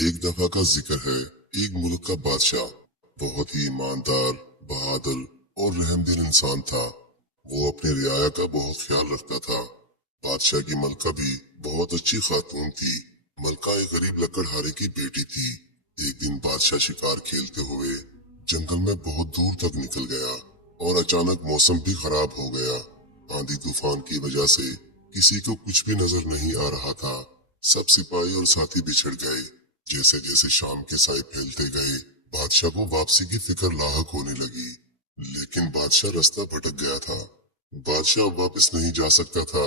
एक दफा का जिक्र है। एक मुल्क का बादशाह बहुत ही ईमानदार, बहादुर और रहमदिल इंसान था। वो अपने रियाया का बहुत ख्याल रखता था। बादशाह की मलका भी बहुत अच्छी खातून थी। मलका एक गरीब लकड़हारे की बेटी थी। एक दिन बादशाह शिकार खेलते हुए जंगल में बहुत दूर तक निकल गया और अचानक मौसम भी खराब हो गया। आंधी तूफान की वजह से किसी को कुछ भी नजर नहीं आ रहा था। सब सिपाही और साथी बिछड़ गए। जैसे जैसे शाम के साए फैलते गए, बादशाह को वापसी की फिक्र लाहक होने लगी। लेकिन बादशाह रास्ता भटक गया था। बादशाह अब वापस नहीं जा सकता था,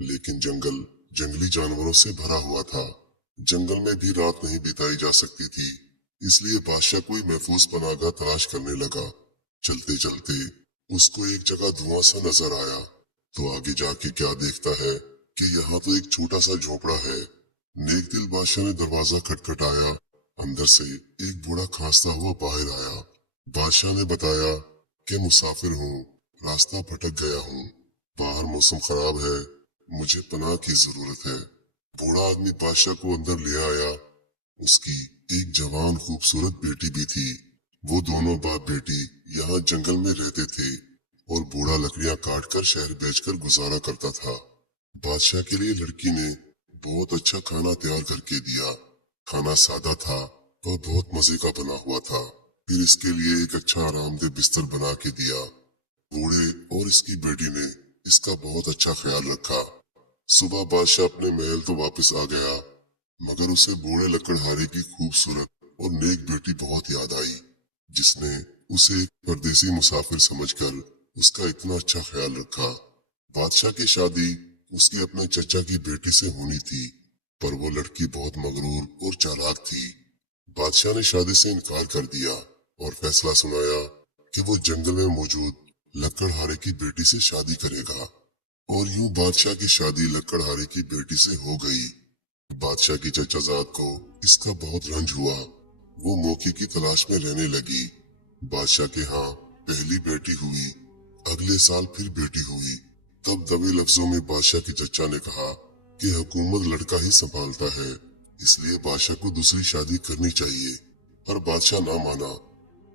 लेकिन जंगल जंगली जानवरों से भरा हुआ था। जंगल में भी रात नहीं बिताई जा सकती थी, इसलिए बादशाह कोई महफूज पनाहगाह तलाश करने लगा। चलते चलते उसको एक जगह धुआं सा नजर आया, तो आगे जाके क्या देखता है कि यहाँ तो एक छोटा सा झोपड़ा है। नेक दिल बादशाह ने दरवाजा खटखटाया। अंदर से एक बूढ़ा खांसता हुआ बाहर आया। बादशाह ने बताया कि मुसाफिर हूँ, रास्ता भटक गया हूँ, बाहर मौसम खराब है, मुझे पनाह की जरूरत है। बूढ़ा आदमी बादशाह को अंदर ले आया। उसकी एक जवान खूबसूरत बेटी भी थी। वो दोनों बाप बेटी यहाँ जंगल में रहते थे और बूढ़ा लकड़ियां काटकर शहर बेचकर गुजारा करता था। बादशाह के लिए लड़की ने बहुत अच्छा खाना तैयार करके दिया। खाना सादा था पर बहुत मजे का बना हुआ था। फिर इसके लिए एक अच्छा आरामदेह बिस्तर बना के दिया। बूढ़े और इसकी बेटी ने इसका बहुत अच्छा ख्याल रखा। सुबह बादशाह अपने महल तो वापस आ गया, मगर उसे बूढ़े लकड़हारे की खूबसूरत और नेक बेटी बहुत याद आई, जिसने उसे एक परदेसी मुसाफिर समझकर उसका इतना अच्छा ख्याल रखा। बादशाह की शादी उसके अपने चचा की बेटी से होनी थी, पर वो लड़की बहुत मगरूर और चालाक थी। बादशाह ने शादी से इनकार कर दिया और फैसला सुनाया कि वो जंगल में मौजूद लकड़हारे की बेटी से शादी करेगा। और यूं बादशाह की शादी लकड़हारे की बेटी से हो गई। बादशाह की चचाजाद को इसका बहुत रंज हुआ। वो मौके की तलाश में रहने लगी। बादशाह के यहाँ पहली बेटी हुई, अगले साल फिर बेटी हुई। तब दबे लफ्जों में बादशाह की चचा ने कहा कि हुकूमत लड़का ही संभालता है, इसलिए बादशाह को दूसरी शादी करनी चाहिए। पर बादशाह ना माना।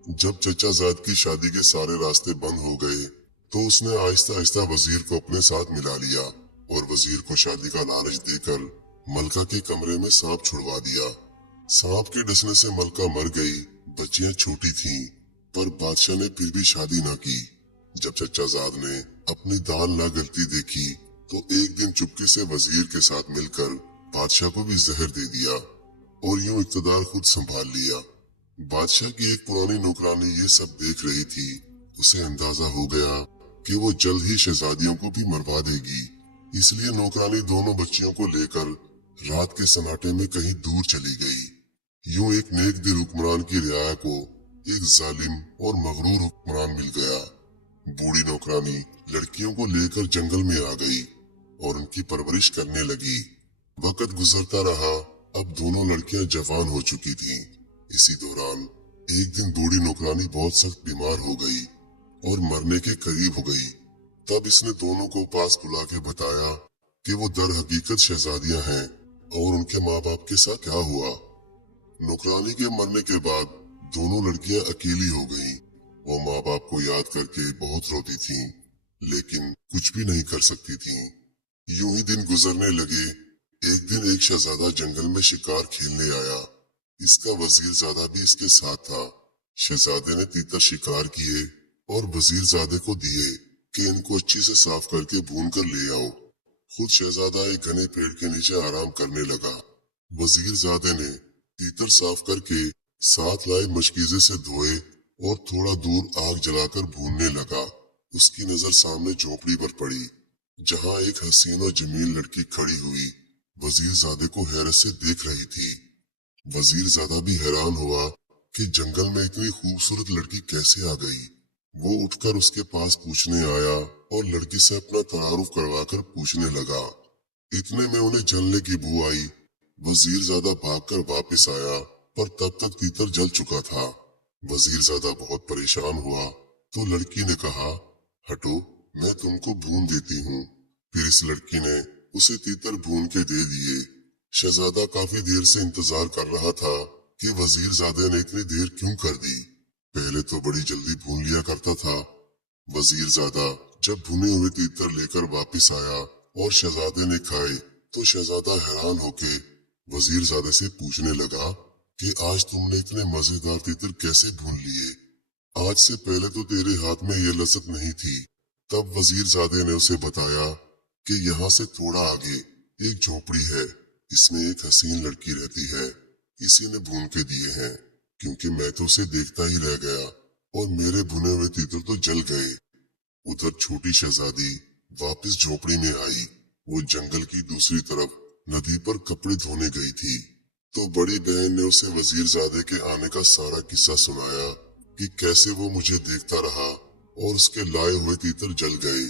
जब चचाजाद की शादी के सारे रास्ते बंद हो गए, तो उसने आहिस्ता आहिस्ता वजीर को अपने साथ मिला लिया और वजीर को शादी का लालच देकर मलका के कमरे में सांप छुड़वा दिया। सांप के डसने से मलका मर गई। बच्चियां छोटी थीं, पर बादशाह ने फिर भी शादी ना की। जब चचाजाद ने अपनी दाल ना गलती देखी, तो एक दिन चुपके से वजीर के साथ मिलकर बादशाह को भी जहर दे दिया और यूं इख्तिदार खुद संभाल लिया। बादशाह की एक पुरानी नौकरानी ये सब देख रही थी। उसे अंदाजा हो गया कि वो जल्द ही शहजादियों को भी मरवा देगी, इसलिए नौकरानी दोनों बच्चियों को लेकर रात के सन्नाटे में कहीं दूर चली गई। यूं एक नेक दिल हुक्मरान की रियाया को एक जालिम और मगरूर हुक्मरान मिल गया। बूढ़ी नौकरानी लड़कियों को लेकर जंगल में आ गई और उनकी परवरिश करने लगी। वक्त गुजरता रहा। अब दोनों लड़कियां जवान हो चुकी थीं। इसी दौरान एक दिन बूढ़ी नौकरानी बहुत सख्त बीमार हो गई और मरने के करीब हो गई। तब इसने दोनों को पास बुला के बताया कि वो दर हकीकत शहजादियां हैं और उनके माँ बाप के साथ क्या हुआ। नौकरानी के मरने के बाद दोनों लड़कियां अकेली हो गईं। वो माँ बाप को याद करके बहुत रोती थीं, लेकिन कुछ भी नहीं कर सकती थीं। यूं ही दिन गुजरने लगे। एक दिन एक शहजादा जंगल में शिकार खेलने आया। इसका वजीरजादा भी इसके साथ था। शहजादे ने तीतर शिकार किए और वजीरजादे को दिए कि इनको अच्छी से साफ करके भून कर ले आओ। खुद शहजादा एक घने पेड़ के नीचे आराम करने लगा। वजीरजादे ने तीतर साफ करके साथ लाए मशकीजे से धोए और थोड़ा दूर आग जलाकर भूनने लगा। उसकी नजर सामने झोपड़ी पर पड़ी, जहां एक हसीन और जमील लड़की खड़ी हुई वजीरजादे को हैरत से देख रही थी। वजीरजादा भी हैरान हुआ कि जंगल में इतनी खूबसूरत लड़की कैसे आ गई। वो उठकर उसके पास पूछने आया और लड़की से अपना तारुफ करवाकर पूछने लगा। इतने में उन्हें जलने की बू आई। वजीरजादा भागकर वापस आया, पर तब तक तीतर जल चुका था। वजीरजादा बहुत परेशान हुआ, तो लड़की ने कहा, हटो, मैं तुमको भून देती हूँ। फिर इस लड़की ने उसे तीतर भून के दे दिए। शहजादा काफी देर से इंतजार कर रहा था कि वजीरजादे ने इतनी देर क्यों कर दी। पहले तो बड़ी जल्दी भून लिया करता था। वजीरजादा जब भुने हुए तीतर लेकर वापस आया और शहजादे ने खाए तो शहजादा हैरान होके वजीरजादे से पूछने लगा कि आज तुमने इतने मजेदार तीतर कैसे भून लिए। आज से पहले तो तेरे हाथ में ये लज़्ज़त नहीं थी। तब वजीरजादे ने उसे बताया कि यहाँ से थोड़ा आगे एक झोपड़ी है, इसमें एक हसीन लड़की रहती है, इसी ने भून के दिए हैं, क्योंकि मैं तो उसे देखता ही रह गया और मेरे भुने हुए तीतर तो जल गए। उधर छोटी शहजादी वापस झोपड़ी में आई। वो जंगल की दूसरी तरफ नदी पर कपड़े धोने गई थी तो बड़ी बहन ने उसे वजीरजादे के आने का सारा किस्सा सुनाया कि कैसे वो मुझे देखता रहा और उसके लाए हुए तीतर जल गए।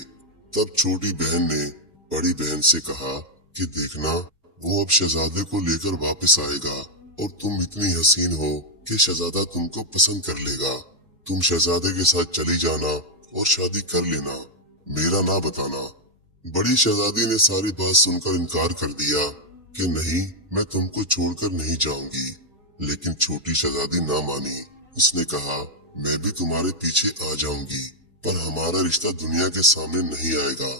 तब छोटी बहन ने बड़ी बहन से कहा कि देखना, वो अब शहजादे को लेकर वापस आएगा और तुम इतनी हसीन हो कि शहजादा तुमको पसंद कर लेगा। तुम शहजादे के साथ चली जाना और शादी कर लेना, मेरा ना बताना। बड़ी शहजादी ने सारी बात सुनकर इनकार कर दिया कि नहीं, मैं तुमको छोड़कर नहीं जाऊंगी। लेकिन छोटी शहजादी ना मानी। उसने कहा, मैं भी तुम्हारे पीछे आ जाऊंगी, पर हमारा रिश्ता दुनिया के सामने नहीं आएगा।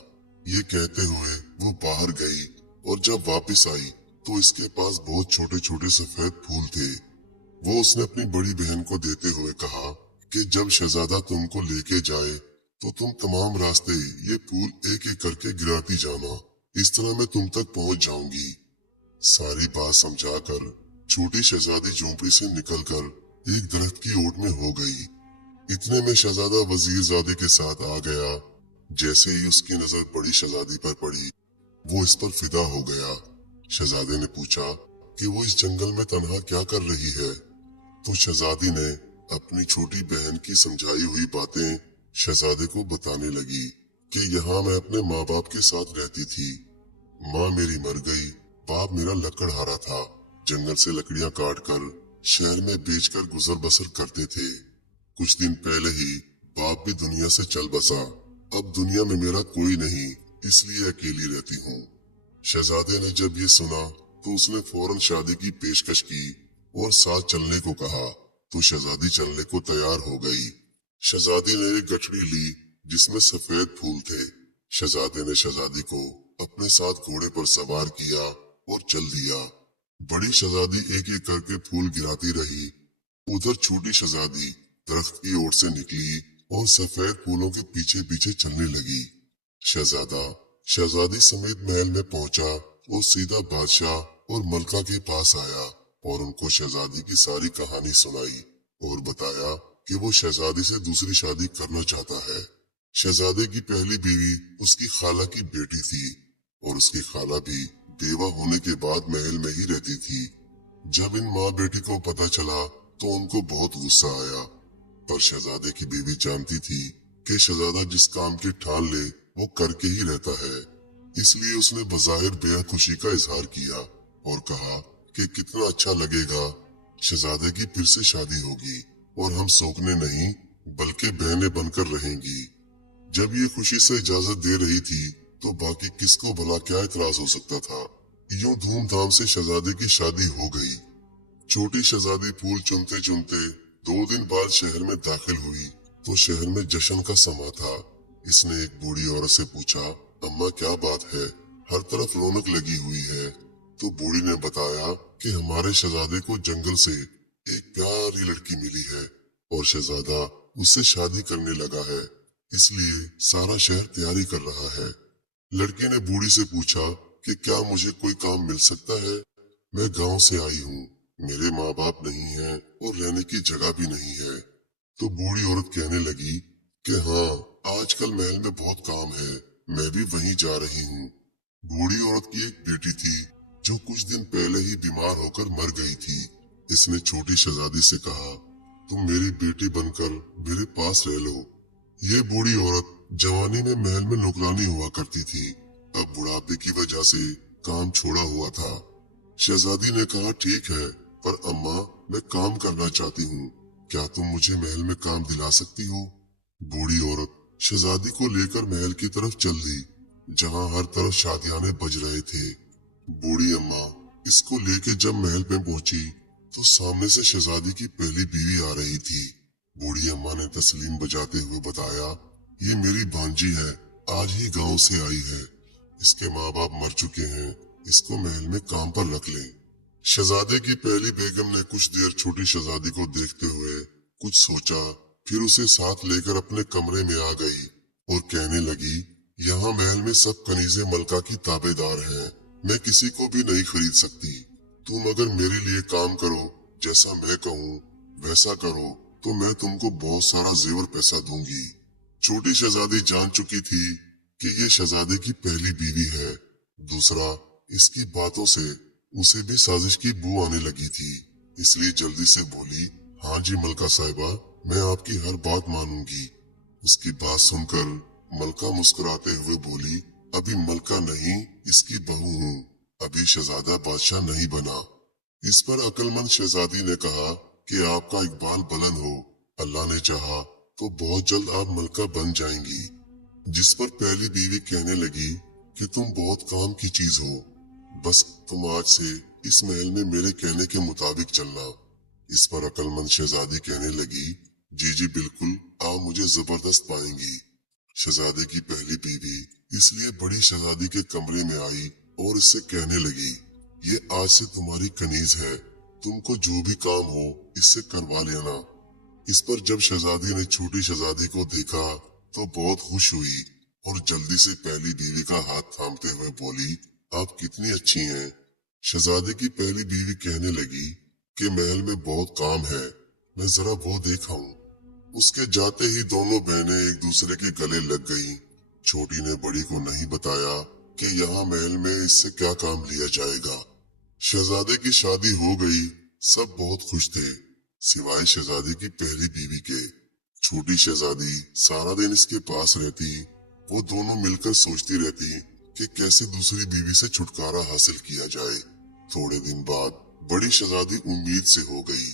ये कहते हुए वो बाहर गई और जब वापस आई तो इसके पास बहुत छोटे छोटे सफेद फूल थे। वो उसने अपनी बड़ी बहन को देते हुए कहा कि जब शहजादा तुमको लेके जाए तो तुम तमाम रास्ते ये फूल एक एक करके गिराती जाना, इस तरह मैं तुम तक पहुंच जाऊंगी। सारी बात समझाकर छोटी शहजादी झोंपड़ी से निकलकर एक दरख्त की ओट में हो गई। इतने में शहजादा वजीरजादे के साथ आ गया। जैसे ही उसकी नजर बड़ी शहजादी पर पड़ी, वो इस पर फिदा हो गया। शहजादे ने पूछा कि वो इस जंगल में तन्हा क्या कर रही है। तो शहजादी ने अपनी छोटी बहन की समझाई हुई बातें शहजादे को बताने लगी कि यहाँ मैं अपने माँ बाप के साथ रहती थी। माँ मेरी मर गई, बाप मेरा लकड़हारा था, जंगल से लकड़ियां काट कर शहर में बेचकर गुजर बसर करते थे। कुछ दिन पहले ही बाप भी दुनिया से चल बसा। अब दुनिया में मेरा कोई नहीं, इसलिए अकेली रहती हूँ। शहजादे ने जब ये सुना तो उसने फौरन शादी की पेशकश की और साथ चलने को कहा तो शहजादी चलने को तैयार हो गई। शहजादी ने एक गठरी ली जिसमें सफेद फूल थे। शहजादे ने शहजादी को अपने साथ घोड़े पर सवार किया और चल दिया। बड़ी शहजादी एक एक करके फूल गिराती रही। उधर छोटी शहजादी दरख्त की ओर से निकली और सफेद फूलों के पीछे पीछे चलने लगी। शहजादा शहजादी समेत महल में पहुंचा और सीधा बादशाह और मलका के पास आया और उनको शहजादी की सारी कहानी सुनाई और बताया कि वो शहजादी से दूसरी शादी करना चाहता है। शहजादे की पहली बीवी उसकी खाला की बेटी थी और उसकी खाला भी बेवा होने के बाद महल में ही रहती थी। जब इन माँ बेटी को पता चला तो उनको बहुत गुस्सा आया, पर शहजादे की बीवी जानती थी कि शहजादा जिस काम की ठान ले वो करके ही रहता है। इसलिए उसने बज़ाहिर बेहद खुशी का इजहार किया और कहा कि कितना अच्छा लगेगा, शहजादे की फिर से शादी होगी और हम सोखने नहीं बल्कि बहनें बनकर रहेंगी। जब ये खुशी से इजाजत दे रही थी तो बाकी किसको भला क्या इतराज हो सकता था। यूं धूमधाम से शहजादे की शादी हो गई। छोटी शहजादी फूल चुनते चुनते 2 दिन बाद शहर में दाखिल हुई तो शहर में जश्न का समा था। इसने एक बूढ़ी औरत से पूछा, अम्मा क्या बात है, हर तरफ रौनक लगी हुई है। तो बूढ़ी ने बताया कि हमारे शहजादे को जंगल से एक प्यारी लड़की मिली है और शहजादा उससे शादी करने लगा है, इसलिए सारा शहर तैयारी कर रहा है। लड़की ने बूढ़ी से पूछा कि क्या मुझे कोई काम मिल सकता है, मैं गांव से आई हूँ, मेरे माँ बाप नहीं हैं और रहने की जगह भी नहीं है। तो बूढ़ी औरत कहने लगी कि हाँ, आजकल महल में बहुत काम है, मैं भी वहीं जा रही हूँ। बूढ़ी औरत की एक बेटी थी जो कुछ दिन पहले ही बीमार होकर मर गई थी। इसने छोटी शहजादी से कहा, तुम मेरी बेटी बनकर मेरे पास रह लो। ये बूढ़ी औरत जवानी में महल में नौकरानी हुआ करती थी, अब बुढ़ापे की वजह से काम छोड़ा हुआ था। शहजादी ने कहा, ठीक है, पर अम्मा मैं काम करना चाहती हूँ, क्या तुम मुझे महल में काम दिला सकती हो। बूढ़ी औरत शहजादी को लेकर महल की तरफ चल दी, जहाँ हर तरफ शादियाने बज रहे थे। बूढ़ी अम्मा इसको लेके जब महल में पहुंची तो सामने से शहजादी की पहली बीवी आ रही थी। बूढ़ी अम्मा ने तस्लीम बजाते हुए बताया, ये मेरी भांजी है, आज ही गांव से आई है। इसके माँ बाप मर चुके हैं, इसको महल में काम पर रख लें। शहजादे की पहली बेगम ने कुछ देर छोटी शहजादी को देखते हुए कुछ सोचा, फिर उसे साथ लेकर अपने कमरे में आ गई और कहने लगी, यहाँ महल में सब कनीज़े मलका की ताबेदार हैं, मैं किसी को भी नहीं खरीद सकती। तुम अगर मेरे लिए काम करो, जैसा मैं कहूँ वैसा करो, तो मैं तुमको बहुत सारा जेवर पैसा दूंगी। छोटी शहजादी जान चुकी थी कि ये शहजादे की पहली बीवी है। दूसरा, इसकी बातों से उसे भी साजिश की बू आने लगी थी, इसलिए जल्दी से बोली, हाँ जी मलका साहिबा, मैं आपकी हर बात मानूंगी। उसकी बात सुनकर मलका मुस्कुराते हुए बोली, अभी मलका नहीं, इसकी बहू हूँ, अभी शहजादा बादशाह नहीं बना। इस पर अक्लमंद शहजादी ने कहा कि आपका इकबाल बुलंद हो, अल्लाह ने चाहा तो बहुत जल्द आप मलका बन जाएंगी। जिस पर पहली बीवी कहने लगी कि तुम बहुत काम की चीज हो, बस तुम आज से इस महल में मेरे कहने के मुताबिक चलना। इस पर अक्लमंद शहजादी कहने लगी, जी जी बिल्कुल, आप मुझे जबरदस्त पाएंगी। शहजादे की पहली बीवी इसलिए बड़ी शहजादी के कमरे में आई और इससे कहने लगी, ये आज से तुम्हारी कनीज है, तुमको जो भी काम हो इससे करवा लेना। इस पर जब शहजादी ने छोटी शहजादी को देखा तो बहुत खुश हुई और जल्दी से पहली बीवी का हाथ थामते हुए बोली, आप कितनी अच्छी हैं। शहजादे की पहली बीवी कहने लगी कि महल में बहुत काम है, मैं जरा वो देख आऊं। उसके जाते ही दोनों बहनें एक दूसरे के गले लग गईं। छोटी ने बड़ी को नहीं बताया कि यहाँ महल में इससे क्या काम लिया जाएगा। शहजादे की शादी हो गई, सब बहुत खुश थे, सिवाय शहजादी की पहली बीवी के। छोटी शहजादी सारा दिन इसके पास रहती, वो दोनों मिलकर सोचती रहती कि कैसे दूसरी बीवी से छुटकारा हासिल किया जाए। थोड़े दिन बाद बड़ी शहजादी उम्मीद से हो गई।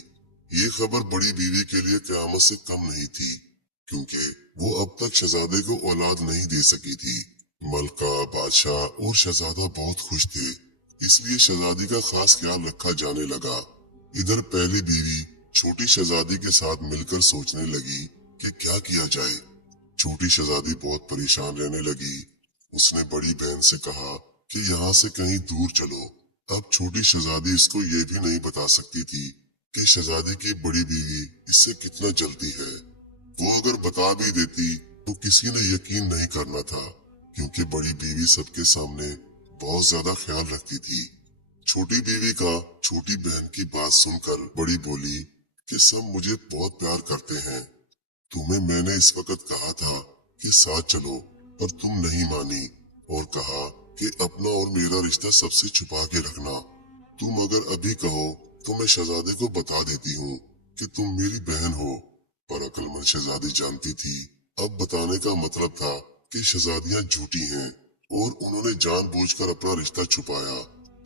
ये खबर बड़ी बीवी के लिए क़यामत से कम नहीं थी, क्योंकि वो अब तक शहजादे को औलाद नहीं दे सकी थी। मलका, बादशाह और शहजादा बहुत खुश थे, इसलिए शहजादी का खास ख्याल रखा जाने लगा। इधर पहली बीवी छोटी शहजादी के साथ मिलकर सोचने लगी कि क्या किया जाए। छोटी शहजादी बहुत परेशान रहने लगी। उसने बड़ी बहन से कहा कि यहाँ से कहीं दूर चलो। अब छोटी शहजादी इसको ये भी नहीं बता सकती थी कि शहजादी की बड़ी बीवी इससे कितना जलती है। वो अगर बता भी देती तो किसी ने यकीन नहीं करना था, क्योंकि बड़ी बीवी सबके सामने बहुत ज्यादा ख्याल रखती थी। छोटी बीवी का छोटी बहन की बात सुनकर बड़ी बोली कि सब मुझे बहुत प्यार करते हैं। तुम्हें मैंने इस वक्त कहा था कि साथ चलो, पर तुम नहीं मानी और कहा कि अपना और मेरा रिश्ता सबसे छुपा के रखना। तुम अगर अभी कहो तो मैं शहजादे को बता देती हूँ कि तुम मेरी बहन हो। पर अक्लमंद शहजादी जानती थी अब बताने का मतलब था कि शहजादियां झूठी हैं और उन्होंने जानबूझकर अपना रिश्ता छुपाया।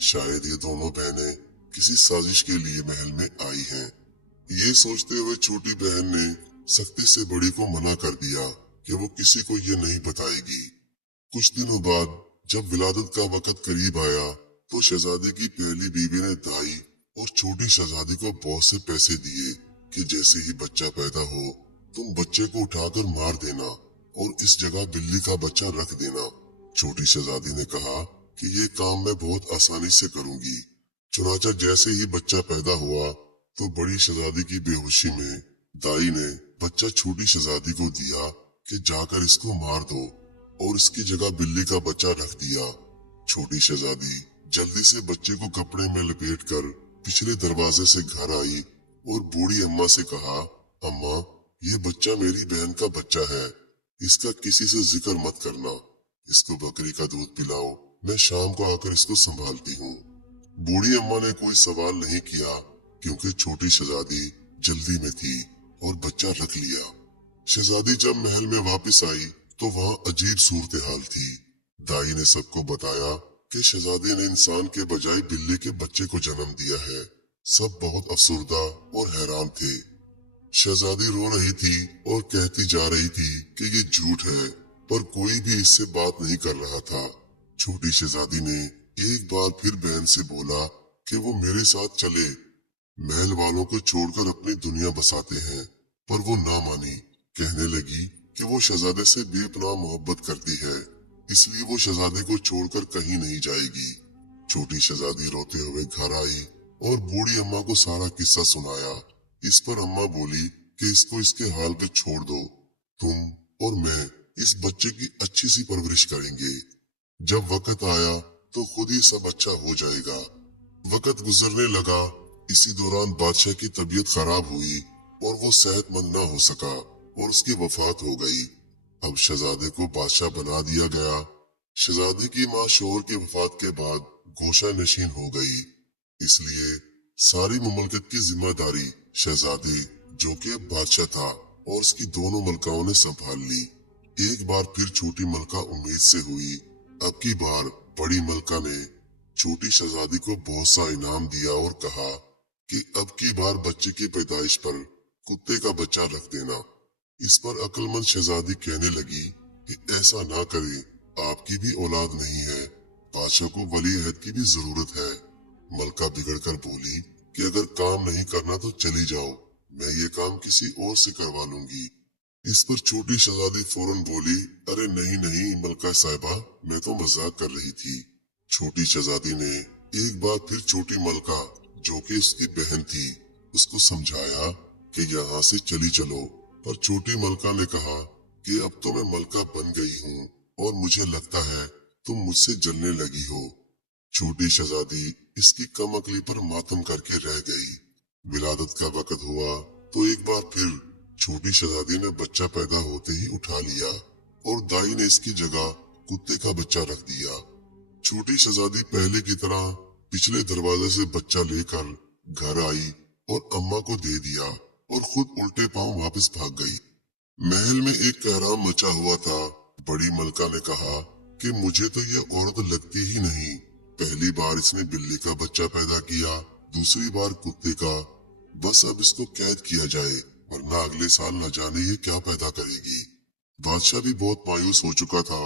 शायद ये दोनों बहनें किसी साजिश के लिए महल में आई हैं। ये सोचते हुए छोटी बहन ने सख्ती से बड़ी को मना कर दिया कि वो किसी को ये नहीं बताएगी। कुछ दिनों बाद जब विलादत का वक्त करीब आया तो शहजादी की पहली बीवी ने दाई और छोटी शहजादी को बहुत से पैसे दिए कि जैसे ही बच्चा पैदा हो तुम बच्चे को उठाकर मार देना और इस जगह बिल्ली का बच्चा रख देना। छोटी शहजादी ने कहा कि ये काम मैं बहुत आसानी से करूंगी। चुनाचा जैसे ही बच्चा पैदा हुआ तो बड़ी शहजादी की बेहोशी में दाई ने बच्चा छोटी शहजादी को दिया कि जाकर इसको मार दो और इसकी जगह बिल्ली का बच्चा रख दिया। छोटी शहजादी जल्दी से बच्चे को कपड़े में लपेटकर पिछले दरवाजे से घर आई और बूढ़ी अम्मा से कहा, अम्मा ये बच्चा मेरी बहन का बच्चा है, इसका किसी से जिक्र मत करना, इसको बकरी का दूध पिलाओ, मैं शाम को आकर इसको संभालती हूँ। बूढ़ी अम्मा ने कोई सवाल नहीं किया, क्योंकि छोटी शहजादी जल्दी में थी और बच्चा रख लिया। शहजादी जब महल में वापस आई तो वहाँ अजीब सूरत हाल थी। दाई ने सबको बताया कि शहजादी ने इंसान के बजाय बिल्ली के बच्चे को जन्म दिया है। सब बहुत अफसुर्दा और हैरान थे। शहजादी रो रही थी और कहती जा रही थी कि ये झूठ है, पर कोई भी इससे बात नहीं कर रहा था। छोटी शहजादी ने एक बार फिर बहन से बोला कि वो मेरे साथ चले। महल वालों को छोड़कर अपनी दुनिया बसाते हैं। पर वो ना मानी। कहने लगी कि वो शहजादे से बेपनाह मोहब्बत करती है, इसलिए वो शहजादे को छोड़कर कहीं नहीं जाएगी। छोटी शहजादी रोते हुए घर आई और बूढ़ी अम्मा को सारा किस्सा सुनाया। इस पर अम्मा बोली कि इसको इसके हाल पे छोड़ दो। तुम और मैं इस बच्चे की अच्छी सी परवरिश करेंगे। जब वक्त आया तो खुद ही सब अच्छा हो जाएगा। वक्त गुजरने लगा। इसी दौरान बादशाह की तबीयत खराब हुई और वो सेहतमंद ना हो सका और उसकी वफात हो गई। अब शहजादे को बादशाह बना दिया गया। शहजादे की माँ शोहर की वफात के बाद गोशा नशीन हो गई, इसलिए सारी मुमलकत की जिम्मेदारी शहजादे, जो कि अब बादशाह था, और उसकी दोनों मलकाओं ने संभाल ली। एक बार फिर छोटी मलका उम्मीद से हुई। अब की बार बड़ी मलका ने छोटी शहजादी को बहुत सा इनाम दिया और कहा कि अब की बार बच्चे की पैदाइश पर कुत्ते का बच्चा रख देना। इस पर अक्लमंद शहजादी कहने लगी कि ऐसा ना करें, आपकी भी औलाद नहीं है, बादशाह को वली अहद की भी जरूरत है। मलका बिगड़कर बोली कि अगर काम नहीं करना तो चली जाओ, मैं ये काम किसी और से करवा लूंगी। इस पर छोटी शहजादी फौरन बोली, अरे नहीं नहीं मलका साहिबा, मैं तो मजाक कर रही थी। छोटी शहजादी ने एक बार फिर छोटी मलका, जो कि उसकी बहन थी, उसको समझाया कि यहाँ से चली चलो। पर छोटी मलका ने कहा कि अब तो मैं मलका बन गई हूँ और मुझे लगता है तुम मुझसे जलने लगी हो। छोटी शहजादी इसकी कम अकली पर मातम करके रह गई। विलादत का वक्त हुआ तो एक बार फिर छोटी शहजादी ने बच्चा पैदा होते ही उठा लिया और दाई ने इसकी जगह कुत्ते का बच्चा रख दिया। छोटी शहजादी पहले की तरह पिछले दरवाजे से बच्चा लेकर घर आई और अम्मा को दे दिया और खुद उल्टे पांव वापस भाग गई। महल में एक कहराम मचा हुआ था। बड़ी मलका ने कहा कि मुझे तो ये औरत लगती ही नहीं। पहली बार इसने बिल्ली का बच्चा पैदा किया, दूसरी बार कुत्ते का। बस अब इसको कैद किया जाए, वरना अगले साल न जाने ये क्या पैदा करेगी। बादशाह भी बहुत मायूस हो चुका था,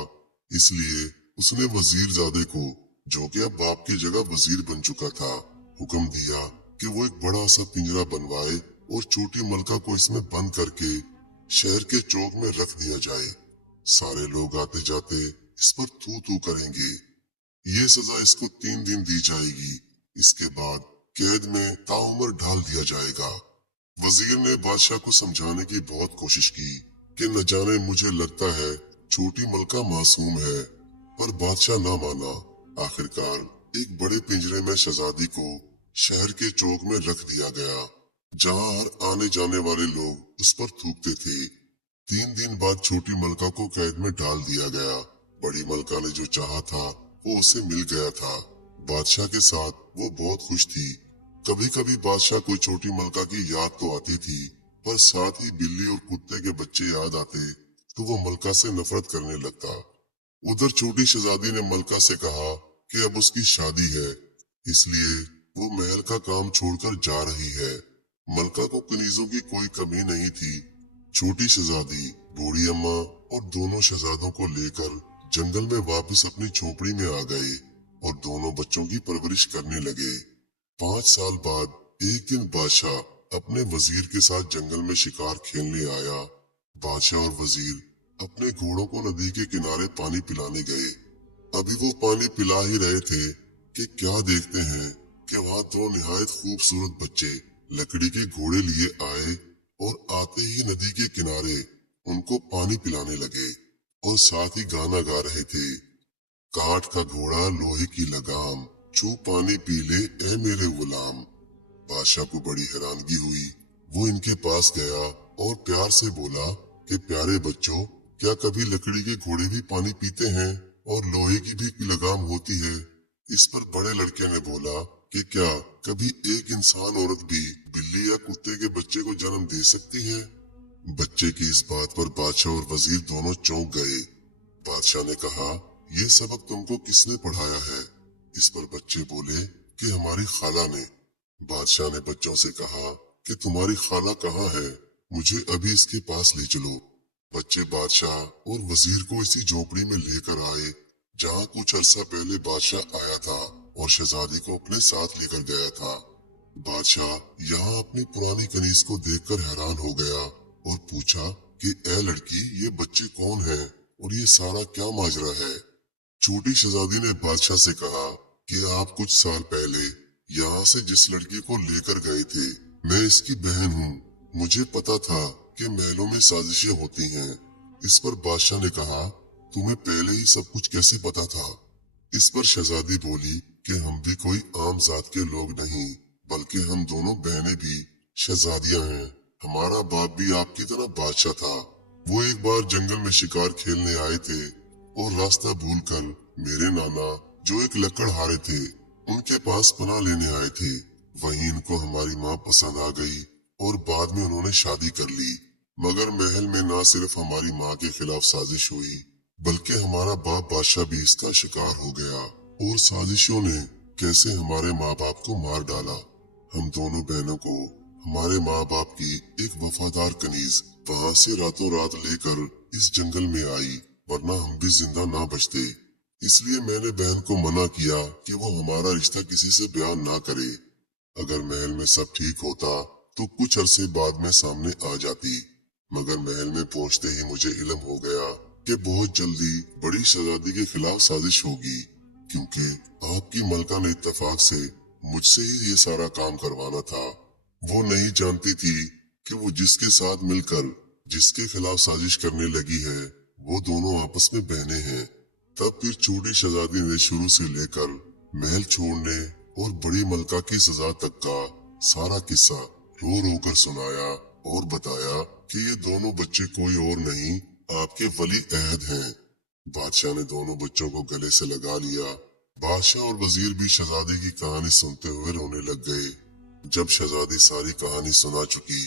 इसलिए उसने वजीरजादे को, जो कि अब बाप की जगह वजीर बन चुका था, हुक्म दिया कि वो एक बड़ा सा पिंजरा बनवाए और छोटी मलका को इसमें बंद करके शहर के चौक में रख दिया जाए। सारे लोग आते जाते इस पर थू थू करेंगे। ये सजा इसको 3 दिन दी जाएगी। इसके बाद कैद में ताउम्र डाल दिया जाएगा। वजीर ने बादशाह को समझाने की बहुत कोशिश की कि न जाने, मुझे लगता है छोटी मलका मासूम है, पर बादशाह ना माना। आखिरकार एक बड़े पिंजरे में शहजादी को शहर के चौक में रख दिया गया, जहां हर आने जाने वाले लोग उस पर थूकते थे। 3 दिन बाद छोटी मलका को कैद में डाल दिया गया। बड़ी मलका ने जो चाहा था वो उसे मिल गया था। बादशाह के साथ वो बहुत खुश थी। कभी कभी बादशाह को छोटी मलका की याद तो आती थी, पर साथ ही बिल्ली और कुत्ते के बच्चे याद आते तो वो मलका से नफरत करने लगता। उधर छोटी शहजादी ने मलका से कहा कि अब उसकी शादी है, इसलिए वो महल का काम छोड़कर जा रही है। मलका को कनीजों की कोई कमी नहीं थी। छोटी शहजादी, बूढ़ी अम्मा और दोनों शहजादों को लेकर जंगल में वापस अपनी झोपड़ी में आ गए और दोनों बच्चों की परवरिश करने लगे। 5 साल बाद एक दिन बादशाह अपने वजीर के साथ जंगल में शिकार खेलने आया। बादशाह और वजीर अपने घोड़ों को नदी के किनारे पानी पिलाने गए। अभी वो पानी पिला ही रहे थे कि क्या देखते हैं कि वहाँ 2 निहायत खूबसूरत बच्चे लकड़ी के घोड़े लिए आए और आते ही नदी के किनारे उनको पानी पिलाने लगे और साथ ही गाना गा रहे थे, काठ का घोड़ा लोहे की लगाम, छू पानी पी ले ए मेरे गुलाम। बादशाह को बड़ी हैरानगी हुई। वो इनके पास गया और प्यार से बोला कि प्यारे बच्चों, क्या कभी लकड़ी के घोड़े भी पानी पीते हैं और लोहे की भी लगाम होती है? इस पर बड़े लड़के ने बोला कि क्या कभी एक इंसान औरत भी बिल्ली या कुत्ते के बच्चे को जन्म दे सकती है? बच्चे की इस बात पर बादशाह और वजीर दोनों चौंक गए। बादशाह ने कहा, ये सबक तुमको किसने पढ़ाया है? इस पर बच्चे बोले कि हमारी खाला ने। बादशाह ने बच्चों से कहा कि तुम्हारी खाला कहाँ है, मुझे अभी इसके पास ले चलो। बच्चे बादशाह और वजीर को इसी झोपड़ी में लेकर आए, जहाँ कुछ अरसा पहले बादशाह आया था और शहजादी को अपने साथ लेकर गया था। बादशाह यहाँ अपनी पुरानी कनीज को देखकर हैरान हो गया और पूछा कि ए लड़की, ये बच्चे कौन हैं और ये सारा क्या माजरा है। छोटी शहजादी ने बादशाह से कहा कि आप कुछ साल पहले यहाँ से जिस लड़की को लेकर गए थे, मैं इसकी बहन हूँ। मुझे पता था कि महलों में साजिशें होती हैं। इस पर बादशाह ने कहा, तुम्हें पहले ही सब कुछ कैसे पता था। इस पर शहजादी बोली कि हम भी कोई आम जात के लोग नहीं, बल्कि हम दोनों बहनें भी शहजादियां हैं। हमारा बाप भी आपकी तरह बादशाह था। वो एक बार जंगल में शिकार खेलने आए थे और रास्ता भूलकर मेरे नाना, जो एक लकड़हारे थे, उनके पास पनाह लेने आए थे। वहीं इनको हमारी माँ पसंद आ गई और बाद में उन्होंने शादी कर ली। मगर महल में ना सिर्फ हमारी माँ के खिलाफ साजिश हुई, बल्कि हमारा बाप बादशाह भी इसका शिकार हो गया और साजिशों ने कैसे हमारे माँ बाप को मार डाला। हम दोनों बहनों को हमारे माँ बाप की एक वफादार कनीज वहाँ से रातों रात लेकर इस जंगल में आई, वरना हम भी जिंदा ना बचते। इसलिए मैंने बहन को मना किया कि वो हमारा रिश्ता किसी से बयान ना करे। अगर महल में सब ठीक होता तो कुछ अरसे बाद में सामने आ जाती, मगर महल में पहुंचते ही मुझे इल्म हो गया कि बहुत जल्दी बड़ी शहजादी के खिलाफ साजिश होगी, क्योंकि आपकी मलका ने इत्तेफाक से मुझसे ही ये सारा काम करवाना था। वो नहीं जानती थी कि वो जिसके साथ मिलकर जिसके खिलाफ साजिश करने लगी है, वो दोनों आपस में बहने हैं। तब फिर छोटी शहजादी ने शुरू से लेकर महल छोड़ने और बड़ी मलका की सजा तक का सारा किस्सा रो रो कर सुनाया और बताया कि ये दोनों बच्चे कोई और नहीं, आपके वली अहद हैं। बादशाह ने दोनों बच्चों को गले से लगा लिया। बादशाह और वजीर भी शहजादी की कहानी सुनते हुए रोने लग गए। जब शहजादी सारी कहानी सुना चुकी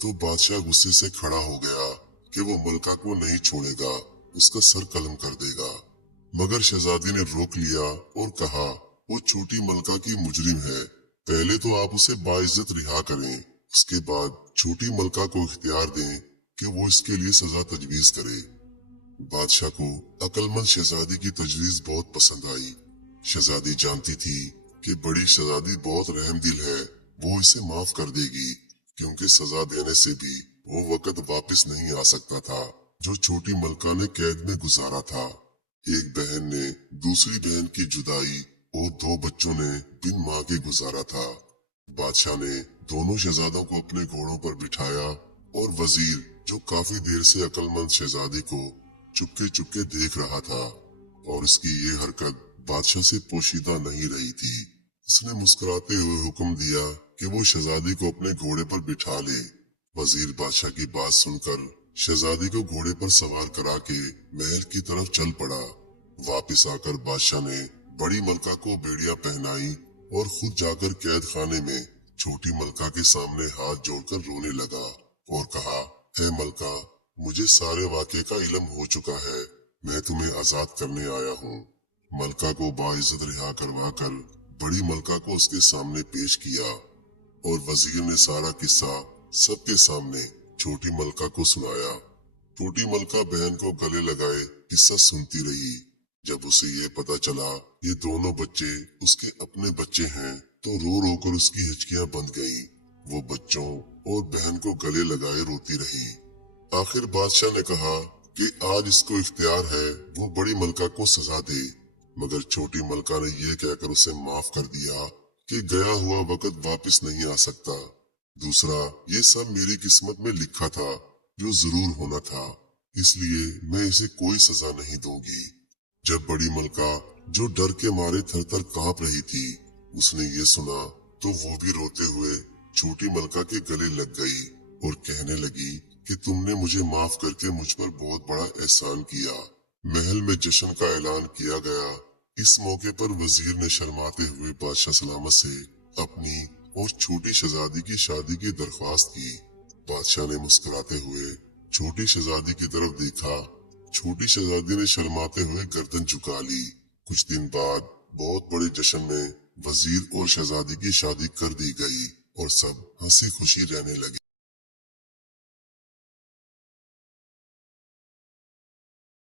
तो बादशाह गुस्से से खड़ा हो गया कि वो मलका को नहीं छोड़ेगा, उसका सर कलम कर देगा। मगर शहजादी ने रोक लिया और कहा, वो छोटी मलका की मुजरिम है, पहले तो आप उसे बाइज्जत रिहा करें, उसके बाद छोटी मलका को इख्तियार दें कि वो इसके लिए सजा तजवीज करे। बादशाह को अक्लमंद शहजादी की तजवीज बहुत पसंद आई। शहजादी जानती थी कि बड़ी शहजादी बहुत रहमदिल है, वो इसे माफ कर देगी, क्योंकि सजा देने से भी वो वक्त वापस नहीं आ सकता था जो छोटी मलका ने कैद में गुजारा था। एक बहन ने दूसरी बहन की जुदाई और दो बच्चों ने बिन माँ के गुजारा था। बादशाह ने दोनों शहजादों को अपने घोड़ों पर बिठाया और वजीर, जो काफी देर से अक्लमंद शहजादी को चुपके चुपके देख रहा था और उसकी ये हरकत बादशाह से पोशीदा नहीं रही थी, उसने मुस्कुराते हुए हुक्म दिया कि वो शहजादी को अपने घोड़े पर बिठा ले। वजीर बादशाह की बात सुनकर शहजादी को घोड़े पर सवार करा के महल की तरफ चल पड़ा। वापस आकर बादशाह ने बड़ी मलका को बेड़ियां पहनाई और खुद जाकर कैद खाने में छोटी मलका के सामने हाथ जोड़कर रोने लगा और कहा, हे मलका, मुझे सारे वाक़े का इल्म हो चुका है, मैं तुम्हें आजाद करने आया हूँ। मलका को बाइज्जत रिहा करवा कर बड़ी मलका को उसके सामने पेश किया और वजीर ने सारा किस्सा सबके सामने छोटी मलका को सुनाया। छोटी मलका बहन को गले लगाए किस्सा सुनती रही। जब उसे ये पता चला ये दोनों बच्चे उसके अपने बच्चे हैं तो रो रो कर उसकी हिचकियां बंध गईं। वो बच्चों और बहन को गले लगाए रोती रही। आखिर बादशाह ने कहा कि आज इसको इख्तियार है वो बड़ी मलका को सजा दे, मगर छोटी मलका ने ये कहकर उसे माफ कर दिया कि गया हुआ वक्त वापस नहीं आ सकता। दूसरा, ये सब मेरी किस्मत में लिखा था जो जरूर होना था, इसलिए मैं इसे कोई सजा नहीं दूंगी। जब बड़ी मलका, जो डर के मारे थर थर कांप रही थी, उसने ये सुना तो वो भी रोते हुए छोटी मलका के गले लग गई और कहने लगी कि तुमने मुझे माफ करके मुझ पर बहुत बड़ा एहसान किया। महल में जश्न का ऐलान किया गया। इस मौके पर वजीर ने शर्माते हुए बादशाह सलामत से अपनी और छोटी शहजादी की शादी की दरख्वास्त की। बादशाह ने मुस्कुराते हुए छोटी शहजादी की तरफ देखा। छोटी शहजादी ने शर्माते हुए गर्दन झुका ली। कुछ दिन बाद बहुत बड़े जश्न में वजीर और शहजादी की शादी कर दी गई और सब हंसी खुशी रहने लगे।